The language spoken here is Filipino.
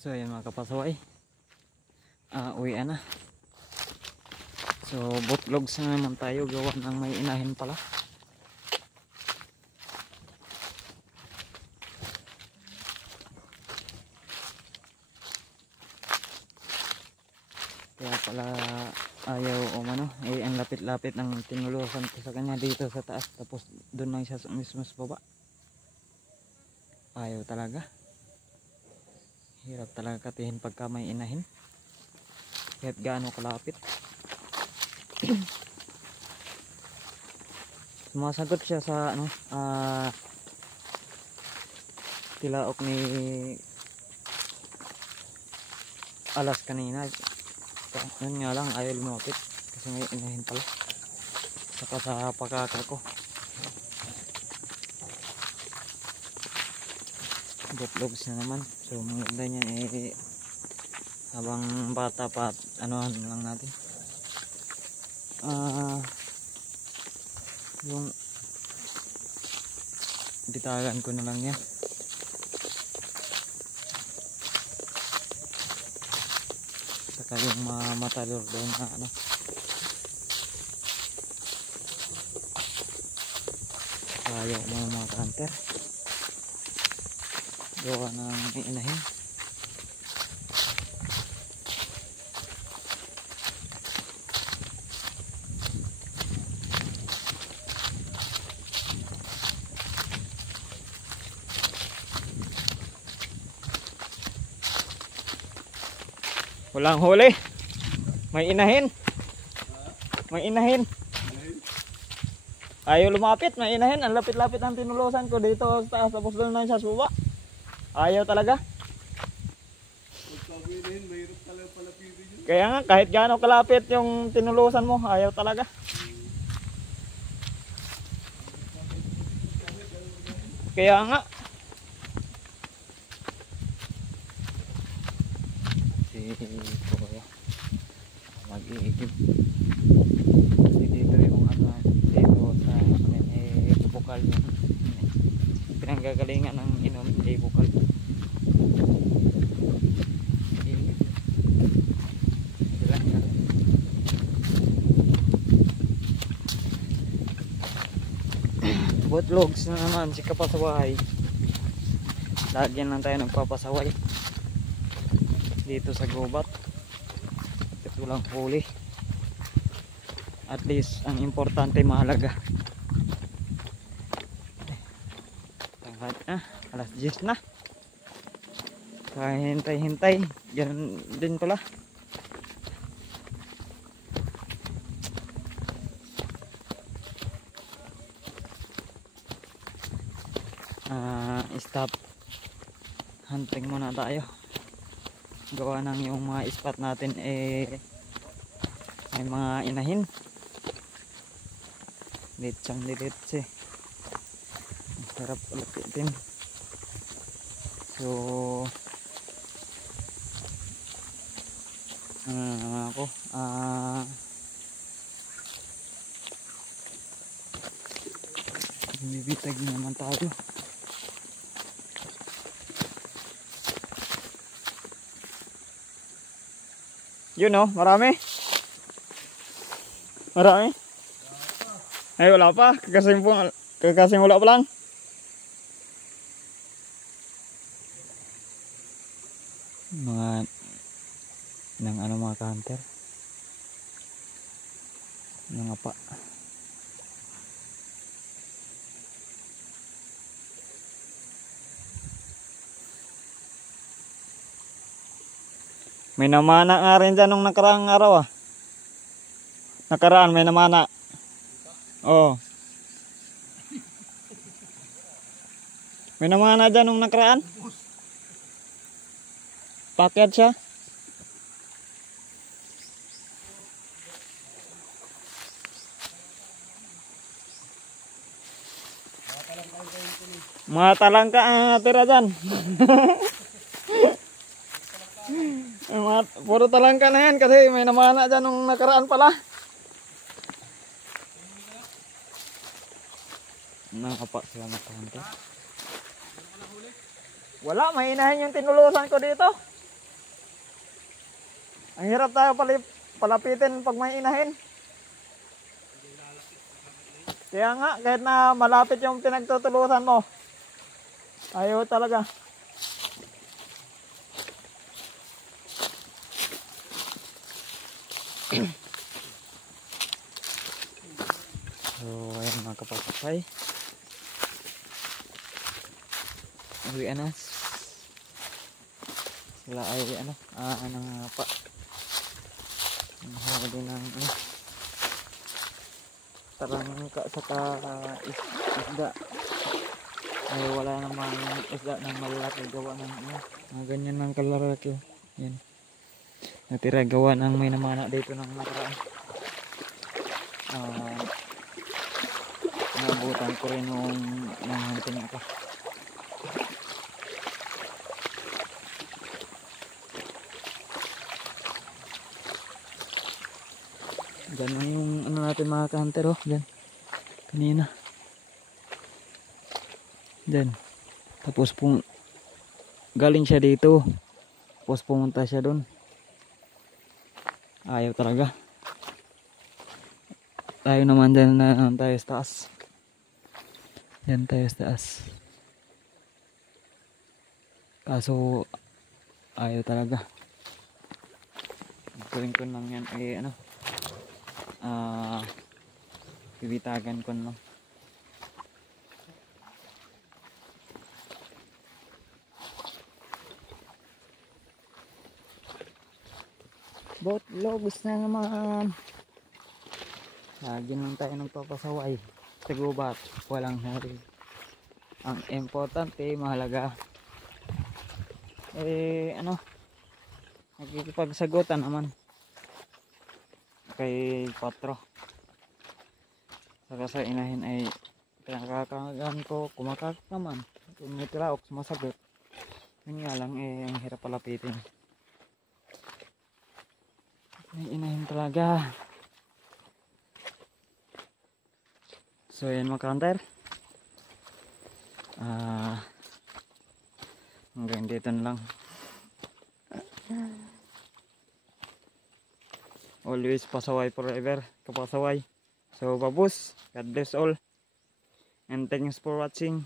So ayan mga kapasaway, uwian na. So botlogs na naman tayo, gawa ng may inahin pala. Kaya pala ayaw ang lapit-lapit ng tinulusan ko sa kanya dito sa taas, tapos doon lang siya mismo sa baba. Ayaw talaga. Hirap talaga katihin pagka may inahin. Kahit gaano kalapit. Sumasagot siya sa tilaok ni alas kanina. Yun nga lang, ayaw lumapit kasi may inahin pala. Saka sa pakaka ko. Botlogs na naman. So maganda niyan habang bata pa, anuhan lang natin. Yung bitagan ko na lang yan. Saka yung matador doon na ayaw mga kanter. Gawa ng inahin. Walang huli. May inahin. May inahin. Ayaw lumapit, may inahin. Ang lapit-lapit ang tinulusan ko dito sa taas, tapos doon na siya sa baba. Ayaw talaga. Kaya nga, kahit gaano kalapit yung tinulusan mo, ayaw talaga. Kaya nga. Si Kuya mag-iigib. Dito yung dito sa bukal yung pinanggagalingan ng inom hindi bukal. Botlogs na naman si kapasaway. Lagyan lang tayo nagpapasaway dito sa gubat. Ito lang huli. At least ang importante mahalaga. Tanghat na, alas 10 na. Kaya hintay-hintay. Ganun din pala. Stop hunting muna tayo. Gawa ng yung mga spot natin may mga inahin. Litsang dilitse. Sarap ulitin. So bibitag naman tayo. Yun marami. Marami. Ay wala pa, kakasing wala pa lang. Mga kanter. Mga pa. May namana nga rin dyan nung nakaraang araw Nakaraan may namana. Oo. May namana dyan nung nakaraan. Pakyat siya. Mga talangka ang natira dyan. Puro talangka na yan kasi may namana dyan nung nakaraan pala. Nakapa sila nakahanta. Wala, may inahin yung tinulusan ko dito. Ang hirap tayo palapitin pag may inahin. Kaya nga, kahit na malapit yung pinagtutulusan mo, ayaw talaga. So, ayan mga kapapay. Uwi na. Sila ay nangapa. Nahuli ng tarangka saka isda. Ay wala namang isda ng malalaki gawa ng mga ganyan ng kalalaki. Yan. Natira gawa ng may namana dito ng nakaraan. Nabutan ko rin nung hunting ako. Ganun yung natin mga ka-hunter dyan. Kanina. Dyan. Tapos galing siya dito. Tapos pumunta siya doon. Ayaw talaga. Tayo naman dyan na tayo sa taas. Yan tayo sa taas. Kaso ayaw talaga. Gawin ko lang yan bibitagan ko lang. Bot logos na naman. Lagi lang tayo nagpapasaway sa gubat, walang hari. Ang importante mahalaga nakikipagsagutan naman kay Patro. Saka sa inahin ay pinakakagan ko, kumakak naman. Kung may tiraok, sumasagot. Yun nga lang ang hirap palapitin. May inahin talaga. So yan mga ka-hunter. Hanggang dito na lang. Always pasaway forever. Kapasaway. So babus, God bless all, and thanks for watching.